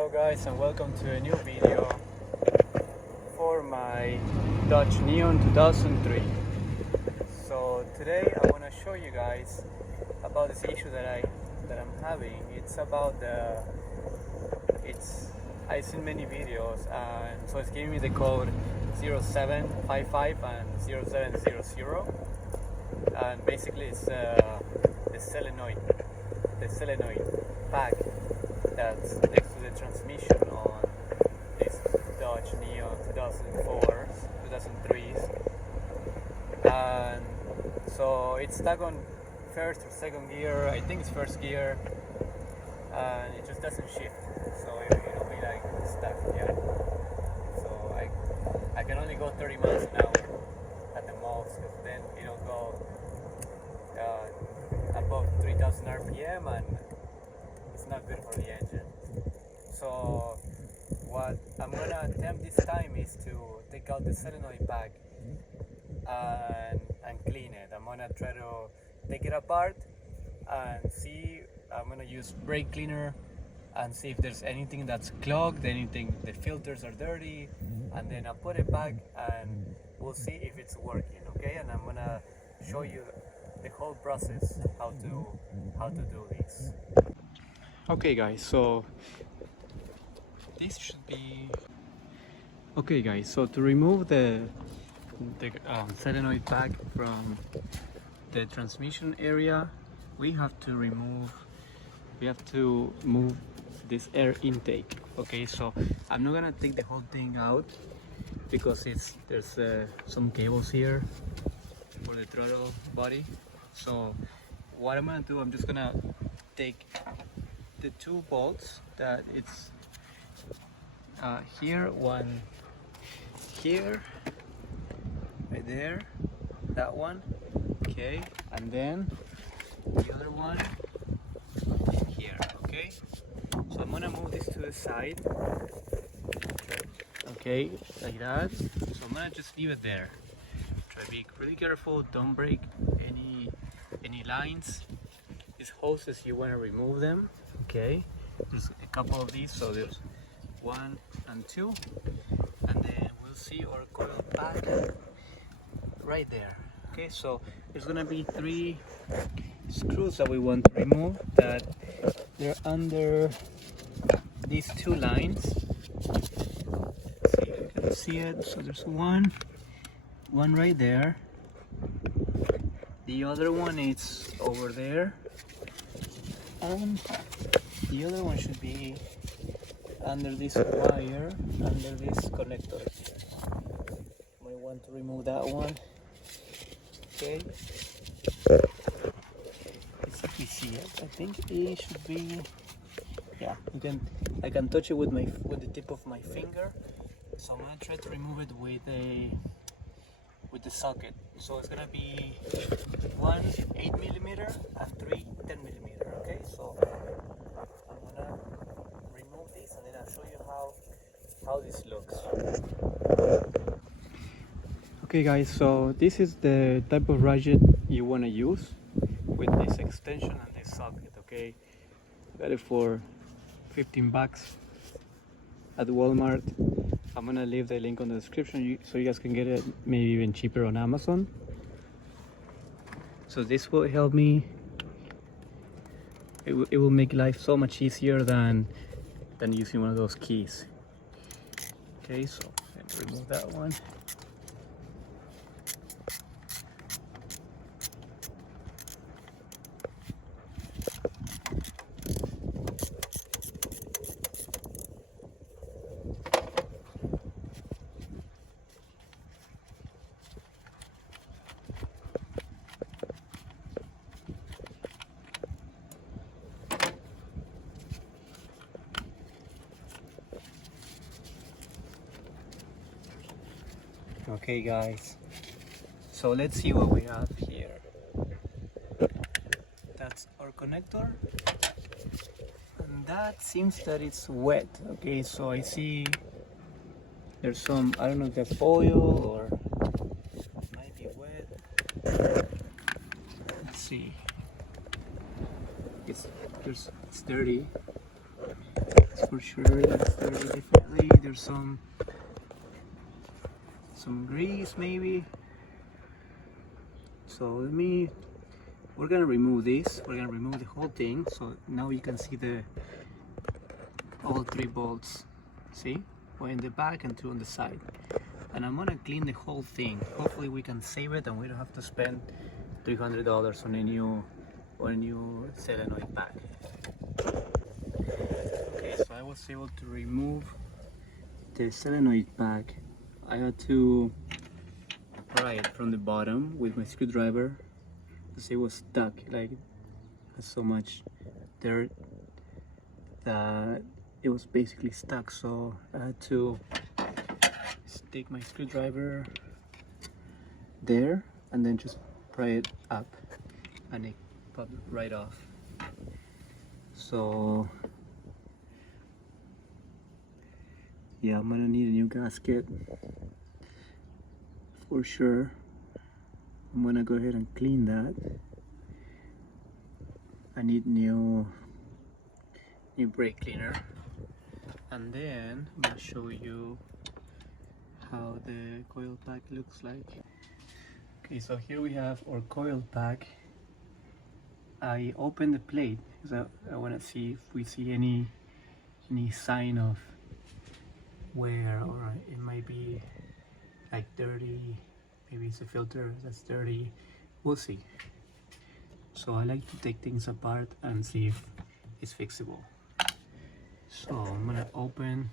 Hello guys, and welcome to a new video for my Dodge Neon 2003. So today I want to show you guys about this issue that I'm having. It's about I've seen many videos, and so it's giving me the code 0755 and 0700, and basically it's the solenoid pack that's next to the transmission on this Dodge Neon 2004s, 2003s, and so it's stuck on first or second gear. I think it's first gear, and it just doesn't shift, so it'll be like stuck. Yeah, so I can only go 30 miles an hour at the most, because then it'll go above 3000 RPM, and it's not good for the engine. So what I'm gonna attempt this time is to take out the solenoid pack and clean it. I'm gonna try to take it apart and see. I'm gonna use brake cleaner and see if there's anything that's clogged, anything, the filters are dirty, and then I'll put it back and we'll see if it's working. Okay, and I'm gonna show you the whole process, how to do this. Okay guys, so this should be okay guys. So to remove the solenoid pack from the transmission area, we have to move this air intake. Okay, so I'm not gonna take the whole thing out because there's some cables here for the throttle body. So what I'm gonna do, I'm just gonna take the two bolts that it's here, one here, right there, that one, okay, and then the other one here. Okay, so I'm gonna move this to the side, okay, like that. So I'm gonna just leave it there. Try to be really careful, don't break any lines. These hoses, you want to remove them. Okay, there's a couple of these, so there's 1 and 2, and then we'll see our coil pack right there. Okay, so there's gonna be 3 screws that we want to remove, that they're under these 2 lines. Let's see if you can see it. So there's one right there, the other one is over there, and the other one should be under this wire, under this connector here. We want to remove that one. Okay, let's see if we see it. I think it should be, yeah, I can touch it with the tip of my finger. So I'm gonna try to remove it with the socket. So it's gonna be 1 8mm and 3 10mm. Okay, so I'm gonna remove this and then I'll show you how this looks. Okay guys, so this is the type of ratchet you want to use with this extension and this socket. Okay, got it for 15 bucks at Walmart. I'm gonna leave the link on the description so you guys can get it maybe even cheaper on Amazon. So this will help me. It will make life so much easier than using one of those keys. Okay, so let me remove that one. Okay guys, so let's see what we have here. That's our connector, and that seems that it's wet. Okay, so I see there's some, I don't know if that's oil or it might be wet. Let's see. It's dirty. Let's for sure. That's dirty, definitely. There's some grease maybe. So we're gonna remove this. We're gonna remove the whole thing. So now you can see all 3 bolts. See? One in the back and 2 on the side. And I'm gonna clean the whole thing. Hopefully we can save it and we don't have to spend $300 on a new solenoid pack. Okay, so I was able to remove the solenoid pack. I had to pry it from the bottom with my screwdriver because it was stuck. Like, it has so much dirt that it was basically stuck. So I had to stick my screwdriver there and then just pry it up, and it popped right off. So yeah, I'm gonna need a new gasket for sure. I'm gonna go ahead and clean that. I need new brake cleaner, and then I'm gonna show you how the coil pack looks like. Okay, so here we have our coil pack. I opened the plate because I want to see if we see any sign of wear, or it might be like dirty. Maybe it's a filter that's dirty. We'll see. So I like to take things apart and see if it's fixable. So I'm gonna open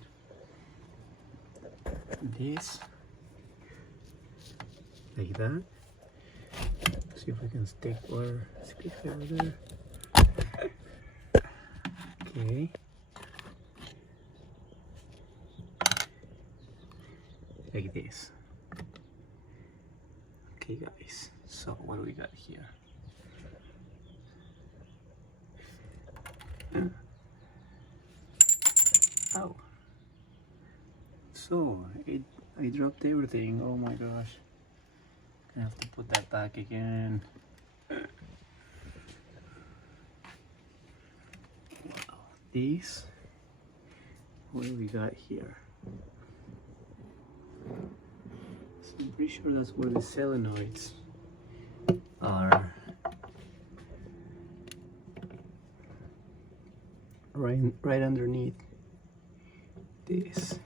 this like that. See if we can stick our screwdriver there. Okay. Like this. Okay guys, so what do we got here? Oh. So I dropped everything. Oh my gosh. I have to put that back again. Wow. These, what do we got here? So I'm pretty sure that's where the solenoids are. Right underneath this.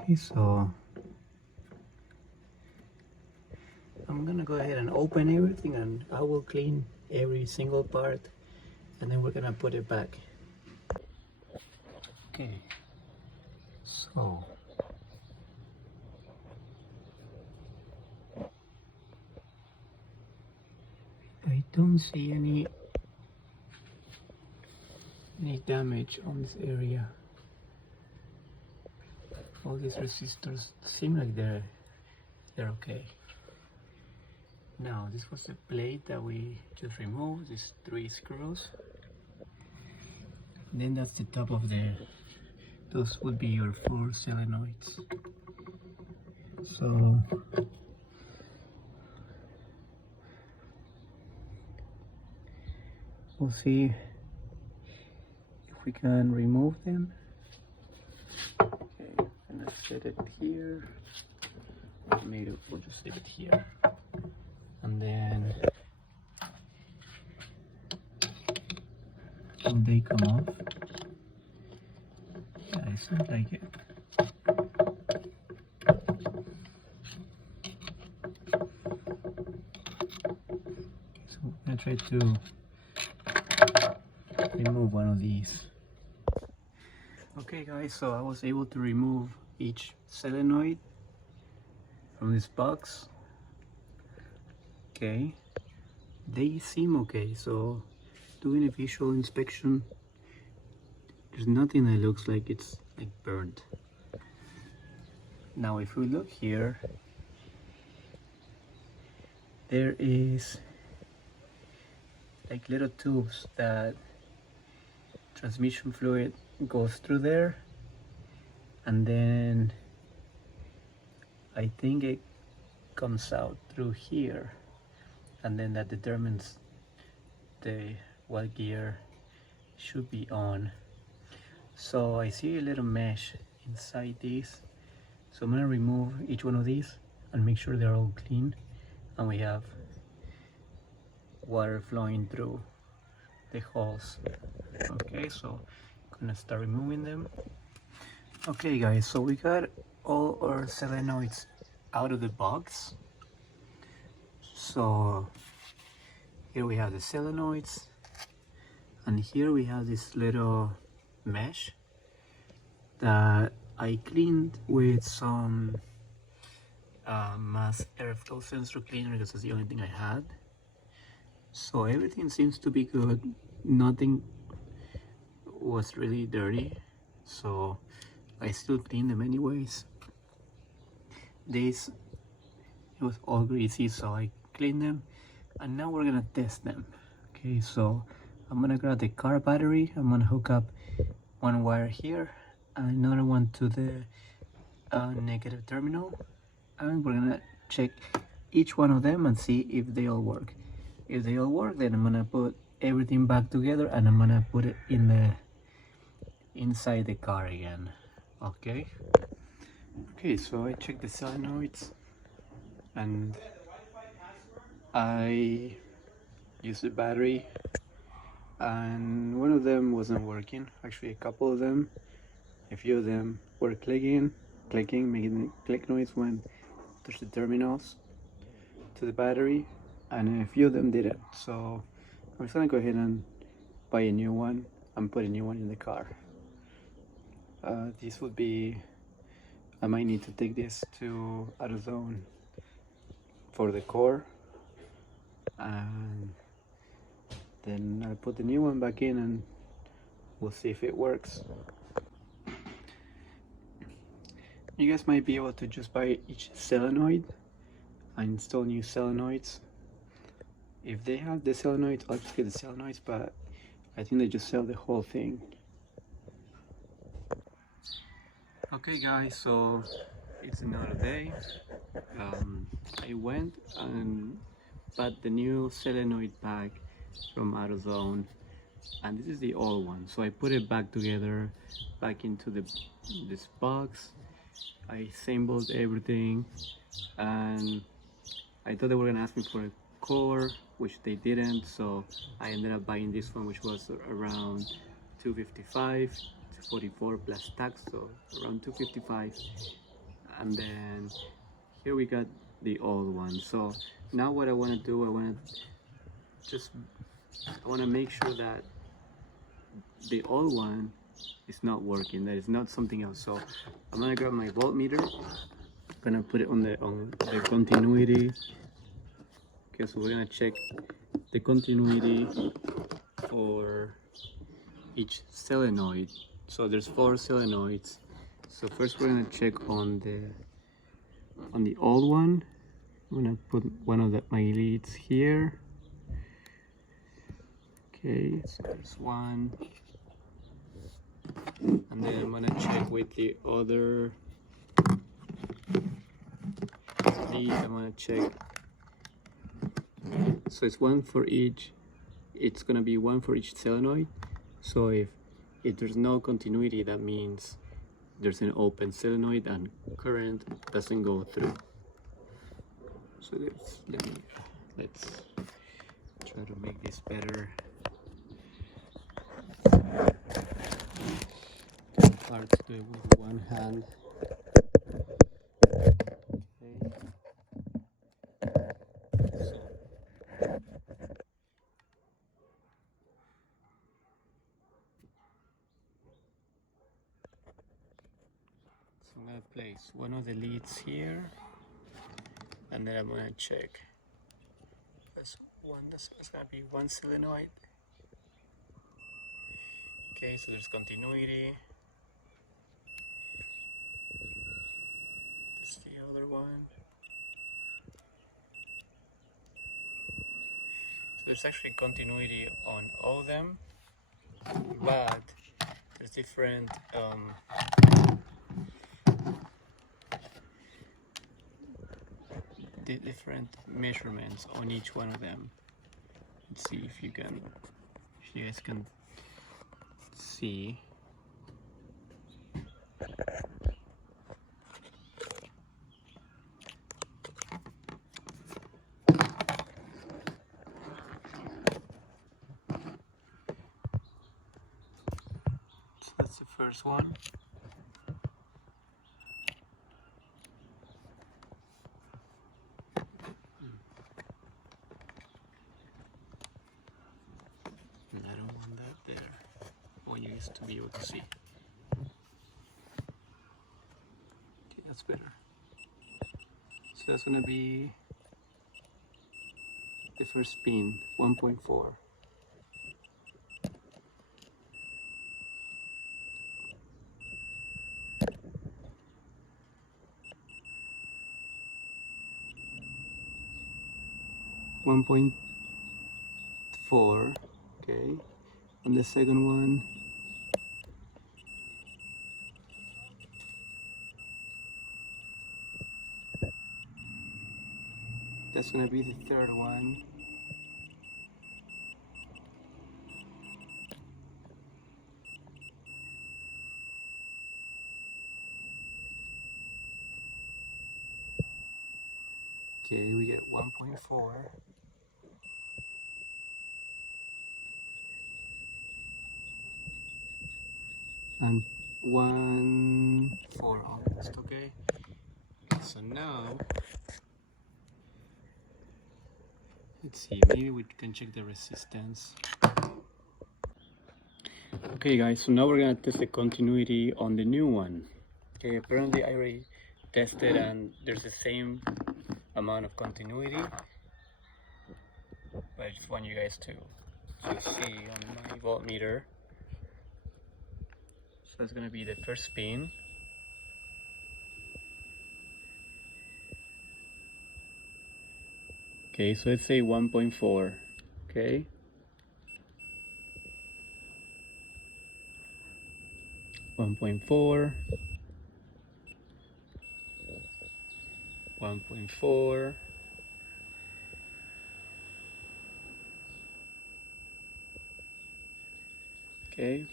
Okay, so I'm gonna go ahead and open everything, and I will clean every single part, and then we're gonna put it back. Okay, so I don't see any damage on this area. All these resistors seem like they're okay. Now this was the plate that we just removed, these 3 screws. And then that's the top of those would be your 4 solenoids. So we'll see if we can remove them. Okay, I'm gonna set it here. Maybe we'll just leave it here. And then when they come off, yeah, it seems like it. So I'm gonna try to remove one of these. Okay guys, so I was able to remove each solenoid from this box. Okay, they seem okay, so doing a visual inspection, there's nothing that looks like it's like burnt. Now if we look here, there is like little tubes that transmission fluid goes through there, and then I think it comes out through here, and then that determines what gear should be on. So I see a little mesh inside these, so I'm gonna remove each one of these and make sure they're all clean and we have water flowing through the holes. Okay, so I'm gonna start removing them. Okay guys, so we got all our solenoids out of the box. So here we have the solenoids, and here we have this little mesh that I cleaned with some mass airflow sensor cleaner because that's the only thing I had. So everything seems to be good. Nothing was really dirty, so I still clean them anyways. This, it was all greasy, so I cleaned them, and now we're gonna test them. Okay, so I'm gonna grab the car battery. I'm gonna hook up one wire here and another one to the negative terminal, and we're gonna check each one of them and see if they all work. If they all work, then I'm gonna put everything back together and I'm gonna put it in the inside the car again. Okay, so I checked the solenoids and I used the battery, and one of them wasn't working. Actually, a couple of them, a few of them were clicking, making click noise when touch the terminals to the battery, and a few of them didn't. So I'm just gonna go ahead and buy a new one and put a new one in the car. This would be, I might need to take this to AutoZone for the core, and then I'll put the new one back in and we'll see if it works. You guys might be able to just buy each solenoid and install new solenoids. If they have the solenoids, I'll just get the solenoids, but I think they just sell the whole thing. Okay guys, so it's another day. I went and bought the new solenoid pack from AutoZone, and this is the old one. So I put it back together, back into this box. I assembled everything, and I thought they were gonna ask me for a core, which they didn't. So I ended up buying this one, which was around $255, $244 plus tax, so around $255. And then here we got the old one. So now what I want to do, I want to make sure that the old one is not working, that it's not something else. So I'm gonna grab my voltmeter, I'm gonna put it on the continuity. Okay, so we're gonna check the continuity for each solenoid. So there's 4 solenoids. So first we're gonna check on the old one. I'm gonna put one of my leads here. Okay, so there's one. And then I'm gonna check with the other lead. I'm gonna check. So it's one for each. It's gonna be one for each solenoid. So if there's no continuity, that means there's an open solenoid and current doesn't go through. So let's try to make this better. It's hard to do it with one hand. So I'm gonna place one of the leads here, and then I'm gonna check. That's gonna be one solenoid. Okay, so there's continuity. That's the other one. So there's actually continuity on all of them, but there's different different measurements on each one of them. Let's see if you guys can see. So that's the first one. And I don't want that there. I want you guys to be able to see. Okay, that's better. So that's gonna be the first pin, 1.4. One point four, okay. On the second one, that's gonna be the third one. Okay, we get 1.4. And 1.4 almost, okay. So now, let's see, maybe we can check the resistance. Okay guys, so now we're gonna test the continuity on the new one. Okay, apparently I already tested and there's the same amount of continuity, but I just want you guys to see on my voltmeter. So it's gonna be the first pin. Okay, so let's say 1.4, okay? 1.4, 1.4, okay?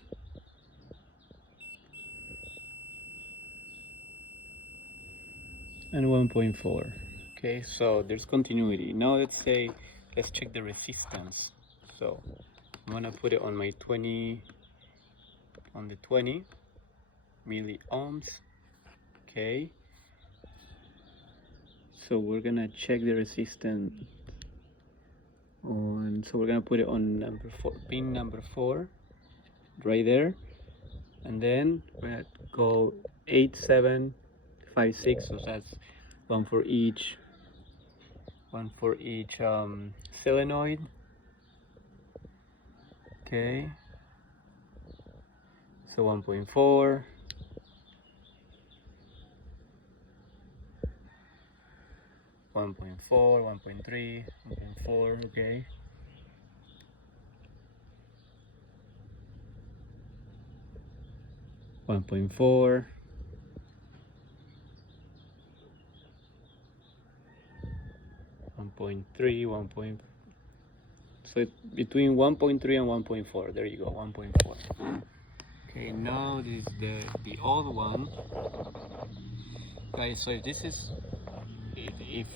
And 1.4. Okay, so there's continuity. Now let's check the resistance. So I'm gonna put it on my 20 milliohms. Okay, so we're gonna check the resistance on, so we're gonna put it on number 4, pin number 4, right there, and then we're gonna go 8, 7, 5, 6, so that's one for each solenoid. Okay, so 1.4, 1.4, 1.3, 1.4, okay. One point four, 1.3, 1. So it's between 1.3 and 1.4. There you go, 1.4. Okay, now this is the old one, guys. So if this is, if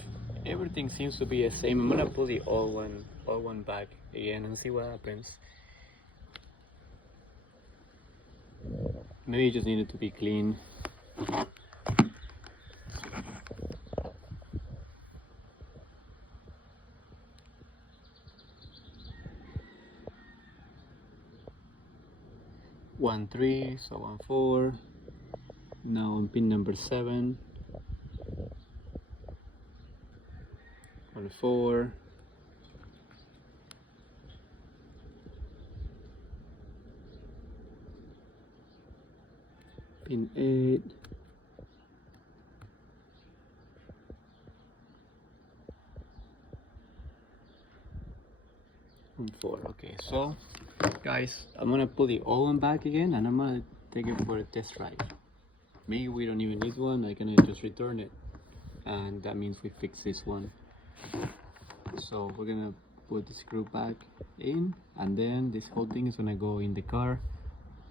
everything seems to be the same, I'm gonna pull the old one back again and see what happens. Maybe it just needed to be clean. One 3, so 1 4. Now on pin number 7. 1 4. Pin 8. 1 4. Okay, so guys, I'm gonna put the old one back again and I'm gonna take it for a test ride. Maybe we don't even need one, I can just return it, and that means we fix this one. So we're gonna put the screw back in, and then this whole thing is gonna go in the car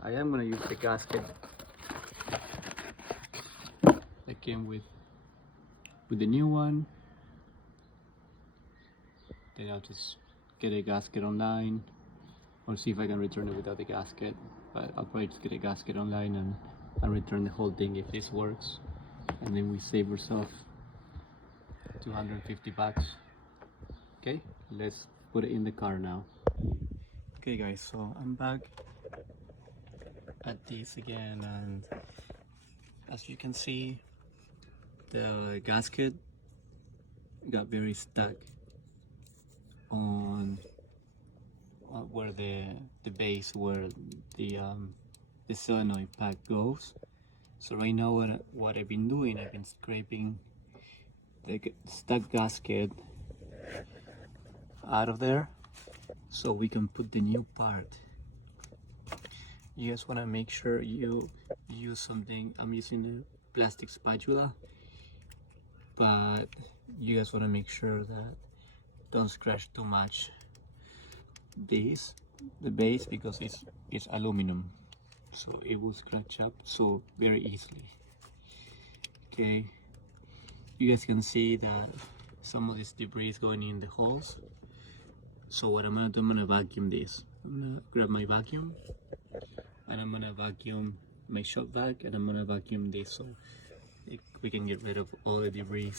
I am gonna use the gasket that came with the new one. Then I'll just get a gasket online, or see if I can return it without the gasket. But I'll probably just get a gasket online and return the whole thing if this works. And then we save ourselves 250 bucks. Okay, let's put it in the car now. Okay guys, so I'm back at this again, and as you can see, the gasket got very stuck on where the base where the solenoid pack goes. So right now what I've been doing, I've been scraping the stuck gasket out of there so we can put the new part. You guys want to make sure you use something. I'm using a plastic spatula, but you guys want to make sure that don't scratch too much the base, because it's aluminum, so it will scratch up so very easily. Okay, you guys can see that some of this debris is going in the holes. So what I'm gonna do, I'm gonna vacuum this. I'm gonna grab my vacuum and I'm gonna vacuum my shop vac, and I'm gonna vacuum this so we can get rid of all the debris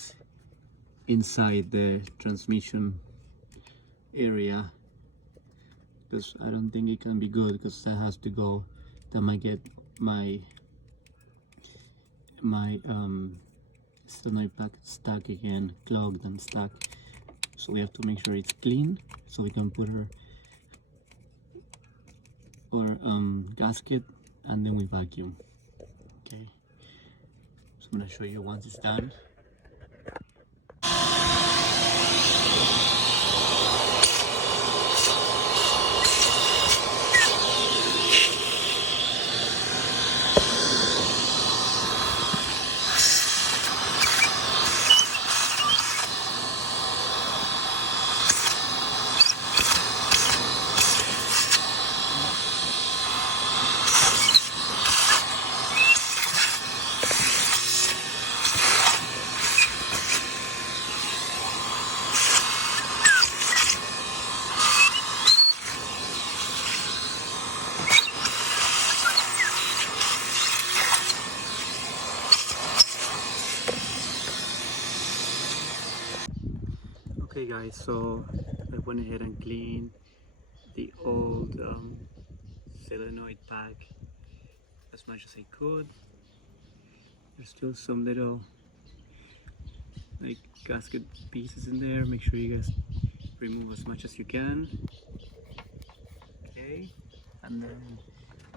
inside the transmission area, because I don't think it can be good, because that has to go. That might get my solenoid pack stuck again, clogged and stuck. So we have to make sure it's clean so we can put our gasket, and then we vacuum. Okay, so I'm gonna show you once it's done. Okay guys, so I went ahead and cleaned the old solenoid pack as much as I could. There's still some little like gasket pieces in there. Make sure you guys remove as much as you can. Okay, and then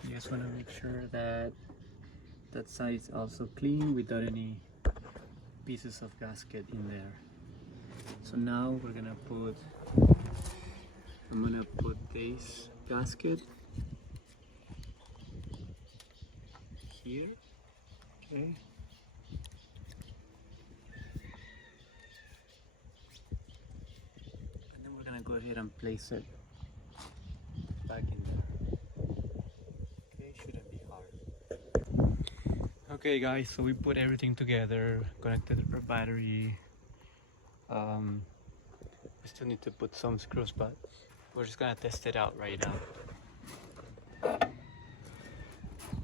you just want to make sure that that side is also clean without any pieces of gasket in there. So now I'm gonna put this gasket here. Okay, and then we're gonna go ahead and place it back in there. Okay, shouldn't be hard. Okay guys, so we put everything together, connected our battery. We still need to put some screws, but we're just gonna test it out right now.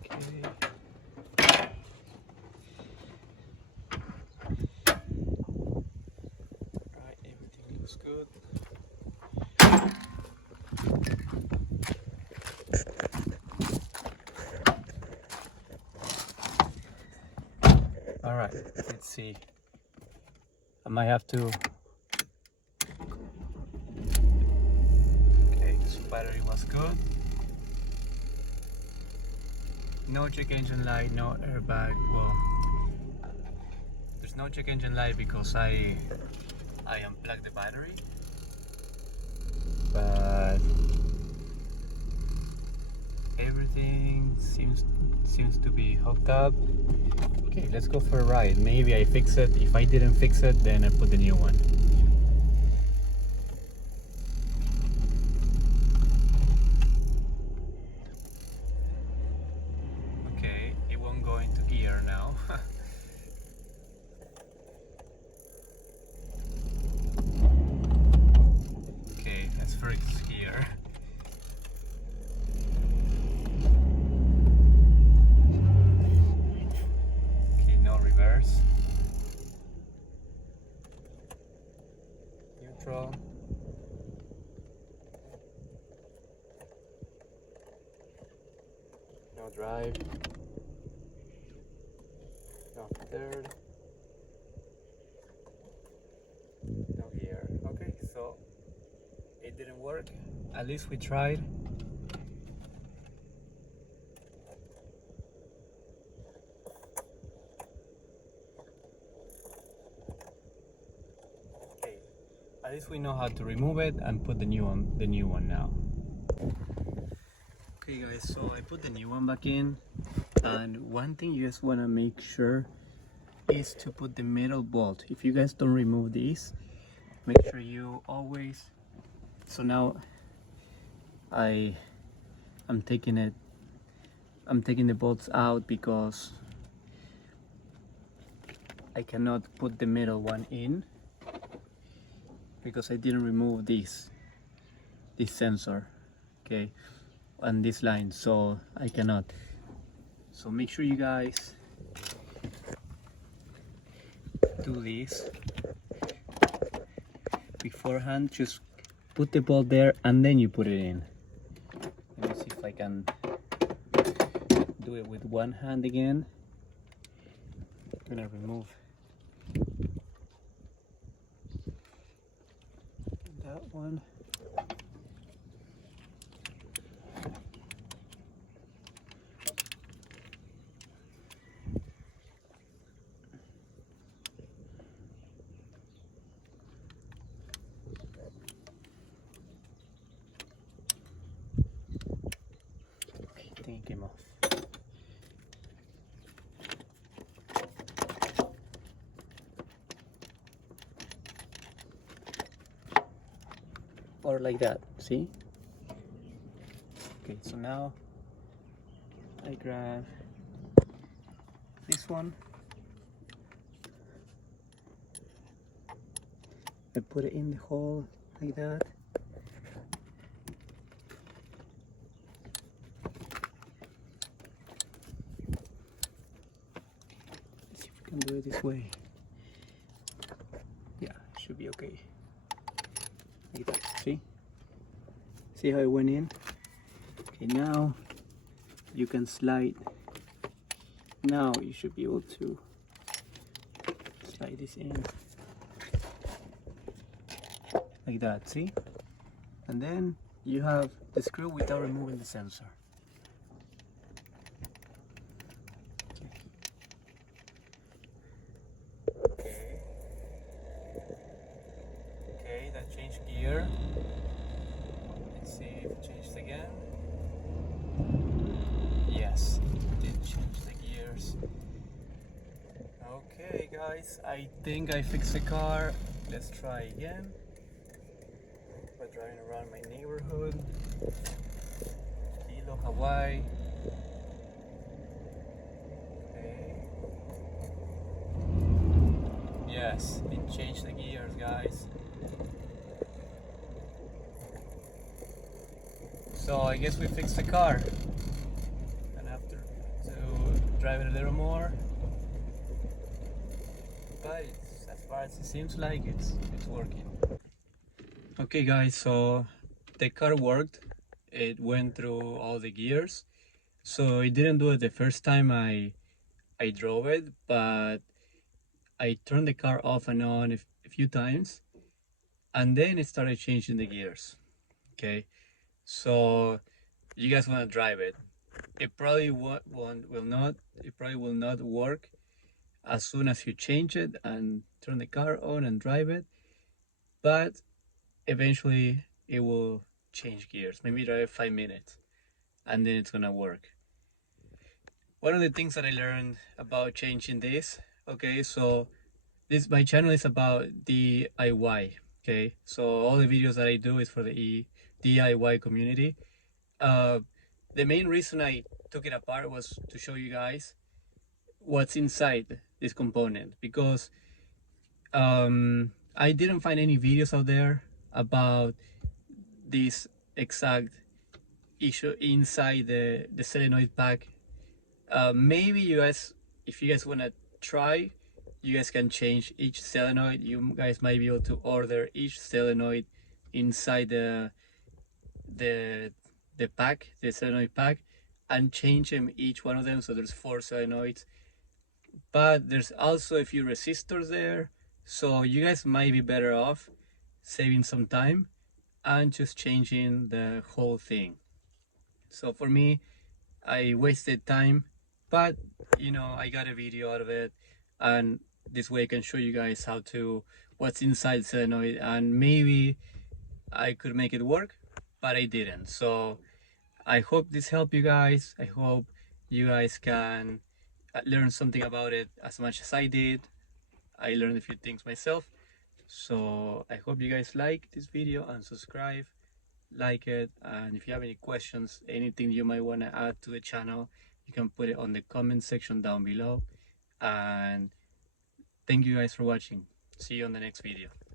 Okay. Alright, everything looks good. Alright, let's see. I might have to. Okay, so battery was good. No check engine light, no airbag. Well, there's no check engine light because I unplugged the battery. But everything seems to be hooked up. Okay, let's go for a ride. Maybe I fix it. If I didn't fix it, then I put the new one. no drive, no third, no gear. Okay, so it didn't work. At least we tried. Okay, at least we know how to remove it and put the new one now. Okay guys, so I put the new one back in, and one thing you guys want to make sure is to put the middle bolt. If you guys don't remove these, make sure you always, so now I'm taking the bolts out because I cannot put the middle one in because I didn't remove this sensor, okay, and this line, so I cannot. So make sure you guys do this beforehand. Just put the bolt there and then you put it in. Let me see if I can do it with one hand again. I'm gonna remove that one. Okay, I think it came off. Or like that, see? Okay, so now I grab this one, I put it in the hole like that. Let's see if we can do it this way. Yeah, it should be okay. Like that, see? See how it went in? Okay, now you can slide. Now you should be able to slide this in like that, see? And then you have the screw without removing the sensor. Okay, that changed gear. Let's see if it changed again. Yes, it did change the gears. Okay guys, I think I fixed the car. Let's try again. We're driving around my neighborhood. Kilo, Hawaii. Okay. Yes, it changed the gears, guys. So I guess we fixed the car. And have to drive it a little more. But as far as it seems like it's working. Okay guys, so the car worked. It went through all the gears. So it didn't do it the first time I drove it, but I turned the car off and on a few times, and then it started changing the gears. Okay, so you guys want to drive it. It probably will not work as soon as you change it and turn the car on and drive it, but eventually it will change gears. Maybe drive 5 minutes and then it's gonna work. One of the things that I learned about changing this, okay, so my channel is about DIY, okay, so all the videos that I do is for the DIY community. The main reason I took it apart was to show you guys what's inside this component, because I didn't find any videos out there about this exact issue inside the solenoid pack. Maybe you guys, if you guys want to try, you guys can change each solenoid. You guys might be able to order each solenoid inside the pack, the solenoid pack, and change them, each one of them. So there's 4 solenoids, but there's also a few resistors there. So you guys might be better off saving some time and just changing the whole thing. So for me, I wasted time, but you know, I got a video out of it, and this way I can show you guys how to, what's inside solenoid, and maybe I could make it work, but I didn't. So I hope this helped you guys. I hope you guys can learn something about it as much as I did. I learned a few things myself. So I hope you guys like this video and subscribe, like it, and if you have any questions, anything you might want to add to the channel, you can put it on the comment section down below. And thank you guys for watching. See you on the next video.